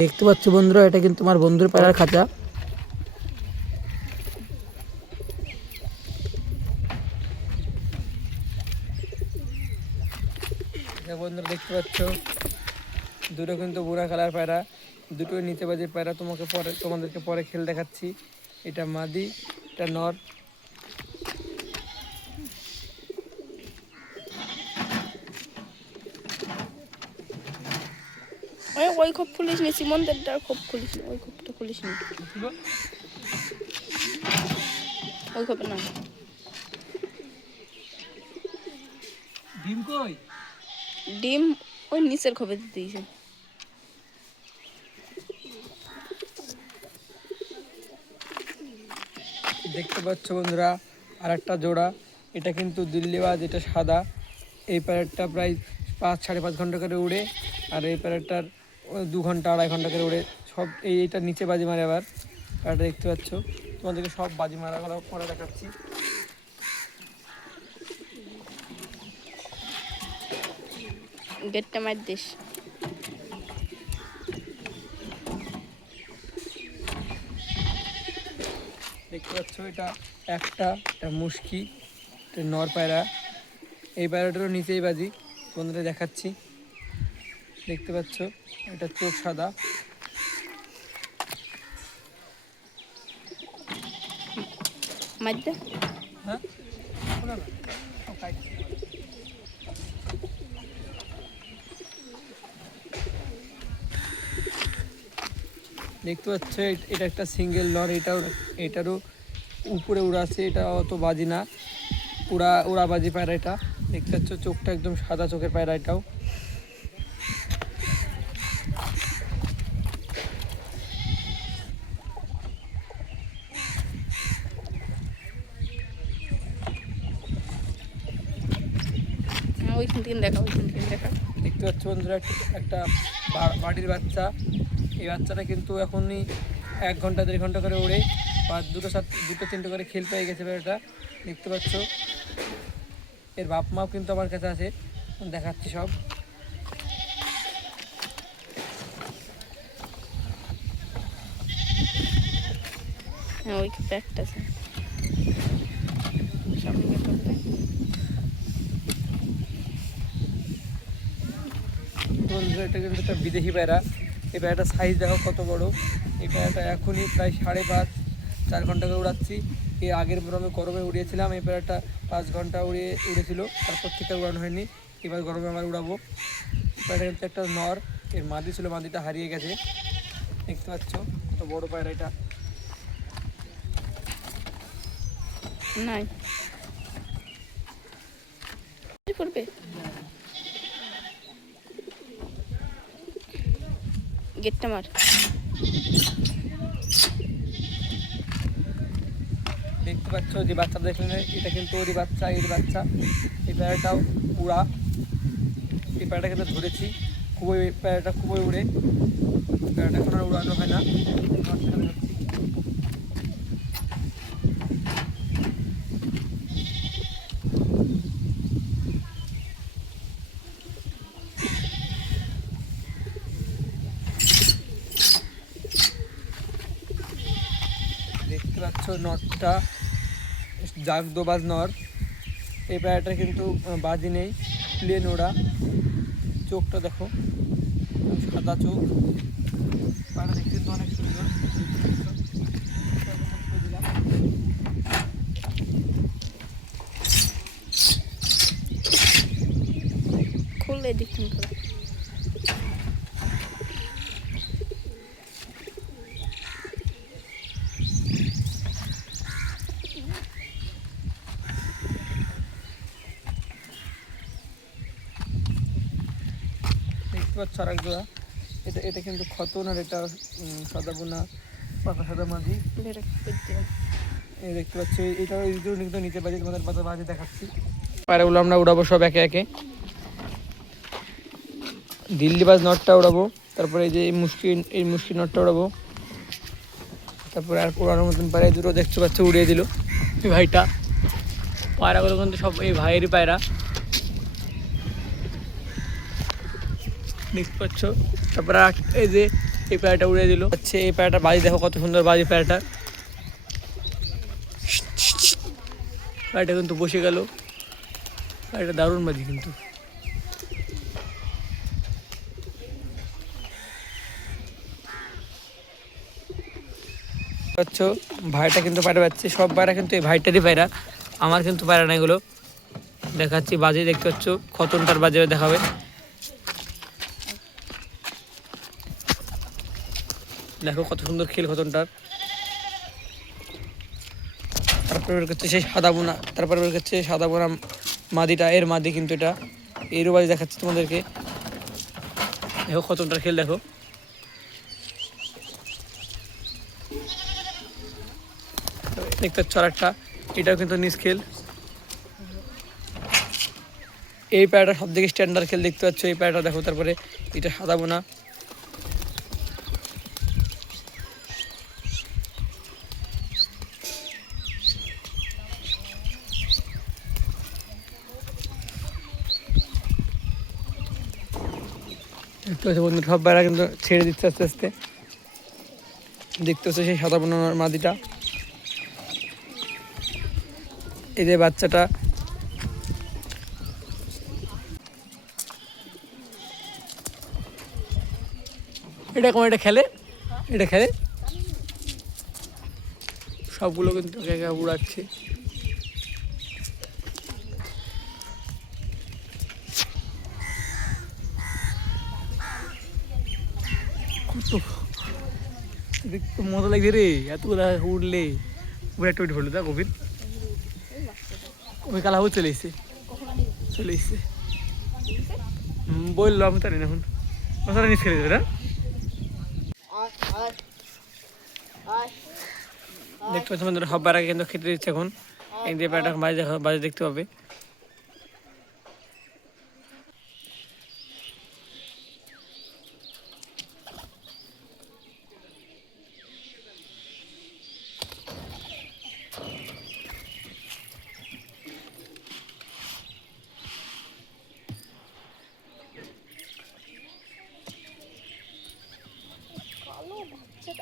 দেখতে পাচ্ছ বন্ধুরা, এটা কিন্তু আমার বন্ধুর পাড়ার খাঁচা। বন্ধুরা, দেখতে পাচ্ছ? দুটো কিন্তু বুড়া কালার পায়রা, দুটো নিচে বাজে পায়রা। তোমাকে পরে, তোমাদেরকে পরে খেল দেখাচ্ছি। এটা মাদি, এটা নর ওই খোপ খুলিস নি সিমন্তেরটার খোপ খুলিস নি ওই খোপটা খুলিস নি। ওই খোপে না ডিম কই? ডিম ওই নিচের খোপে দিয়েছে। দেখতে পাচ্ছ বন্ধুরা আর একটা জোড়া। এটা কিন্তু দিল্লিবাজ এটা সাদা। এই প্যারেটটা প্রায় পাঁচ সাড়ে পাঁচ ঘণ্টা করে উড়ে আর এই প্যারেটটার দু ঘণ্টা আড়াই ঘণ্টা করে উড়ে সব এই এইটা নিচে বাজি মারে আবার। প্যারেটটা দেখতে পাচ্ছ তোমাদেরকে সব বাজি মারা করে দেখাচ্ছি। গেটটা মার দিস। দেখতে পাচ্ছ এটা একটা এটা মুশকি এটা নর পায়রা। এই পায়রাটারও নিচেই বাজি তোমাদের দেখাচ্ছি। দেখতে পাচ্ছ এটা চোখ সাদা। হ্যাঁ। দেখতে পাচ্ছ এটা একটা সিঙ্গেল নর এটাও এটারও উপরে উড়াচ্ছে এটা অত বাজি না। উড়া উড়াবাজি পায়রা এটা। দেখতে পাচ্ছ চোখটা একদম সাদা চোখের পায়রা এটাও। ওইখান থেকে দেখা ওইখান থেকে দেখা। দেখতে পাচ্ছ বন্ধুরা একটা- বাড়ির বাচ্চা। এই বাচ্চাটা কিন্তু এখনই এক ঘণ্টা দেড় ঘণ্টা করে উড়ে বা দুটো সাত দুটো তিনটে করে খেল পেয়ে গেছে এটা দেখতে পাচ্ছ এর বাপ মাও কিন্তু আমার কাছে আছে। দেখাচ্ছি সব। হ্যাঁ ওই একটা আছে সামনে গেটটা দে। বন্ধুরা, এটা কিন্তু একটা বিদেশি প্যারা এই প্যারাটার সাইজ দেখো কত বড়। এই প্যারাটা এখনই প্রায় সাড়ে পাঁচ, চার ঘণ্টা করে উড়াচ্ছি। এর আগের বার আমি গরমে উড়িয়েছিলাম, এই প্যারাটা পাঁচ ঘণ্টা উড়িয়ে উড়েছিল। তারপর থেকে উড়ানো হয়নি। এবার গরমে আমার উড়াবো। প্যারাটা কিন্তু একটা নর। এর মাদি ছিল, মাদিটা হারিয়ে গেছে। দেখতে পাচ্ছ কত বড় পায়রা এটা। নাই। করবে? গেটটা মার। দেখতে পাচ্ছ যে বাচ্চা দেখলেন এটা কিন্তু ওরই বাচ্চা এর বাচ্চা। এই প্যারাটাও উড়া। এই প্যারাটা কিন্তু ধরেছি। খুবই প্যারাটা খুবই উড়ে। প্যারাটা এখন আর উড়ানো হয় না। নটটা জাগদোবাজ নর। এই প্যারাটা কিন্তু বাজি নেই প্লেন ওড়া চোখটা দেখো, সাদা চোখ। দেখতে কিন্তু অনেক সুন্দর। খুললে দেখুন পাচ্ছ আর এটা এটা কিন্তু খতন আর এটা সাদা বোনা পাতা সাদা মাঝি দেখতে পাচ্ছ এটা কিন্তু কিন্তু নিচে বাজি তোমাদের পাতা বাজি দেখাচ্ছি। পায়রাগুলো আমরা উড়াবো সব একে একে। দিল্লি বাজ নটটা উড়াবো, তারপরে এই যে এই এই মুশকি নটটা উড়াবো। তারপরে আর উড়ানোর মতন পায়রা দুটো দেখতে পাচ্ছ, উড়িয়ে দিল। এই ভাইটা। পায়রাগুলো কিন্তু সব, এই ভাইয়েরই পায়রা। দেখতে পাচ্ছ তারপরে এই যে, এই প্যারাটা উড়ে দিল। হচ্ছে এই প্যারাটা বাজি দেখো কত সুন্দর বাজি প্যারাটা প্যারাটা কিন্তু বসে গেল। প্যারাটা দারুণ বাজি কিন্তু। পাচ্ছ? ভাইটা কিন্তু পায়রা পাচ্ছে। সব পায়রা কিন্তু এই ভাইটারই পায়রা আমার কিন্তু পায়রা না এগুলো। দেখাচ্ছি, বাজে দেখতে পাচ্ছ। খতনটার বাজে দেখাবে। দেখো কত সুন্দর খেল খতনটার। তারপরে বের করছে সেই সাদা বোনা, তারপরে বের করছে সাদা বোনা মাদিটা, এর মাদি কিন্তু এটা। এরও বাজি দেখাচ্ছি তোমাদেরকে। দেখো খতনটার খেল, দেখো। দেখতে পাচ্ছ একটা এটাও কিন্তু নিজ খেল। এই প্যারাটা সব থেকে স্ট্যান্ডার্ড খেল দেখতে পাচ্ছ, এই প্যারাটা দেখো, তারপরে এটা সাদা বোনা। দেখতে পাচ্ছ বন্ধু সব বেড়া কিন্তু ছেড়ে দিচ্ছে আস্তে আস্তে। দেখতে পাচ্ছ সেই সাদা বোনার মাদিটা। এই যে বাচ্চাটা। এটা কোন এটা খেলে? এটা খেলে? সবগুলো কিন্তু একে একে উড়াচ্ছে। কত? দেখতে মজা লাগছে রে। এতগুলা উঠলে উপরে একটা উঠে হলো দেখ কবির ওই কালা চলে এসছে। চলে এসছে। বলল আমি জানি না এখন। মাথাটা নিচ খেলে না? দেখতে পাচ্ছি সব বারাকে কিন্তু খেতে দিচ্ছে এখন। এই দিয়ে বাজে দেখতে পাবে।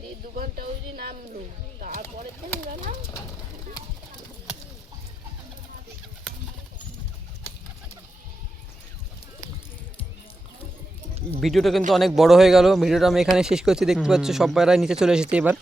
দিয়ে দু ঘণ্টা উড়ে নামলো তারপরের দিন গেলাম ভিডিওটা কিন্তু অনেক বড় হয়ে গেল। ভিডিওটা আমি এখানে শেষ করছি। দেখতে পাচ্ছ সব বাইরা নিচে চলে এসেছে এবার।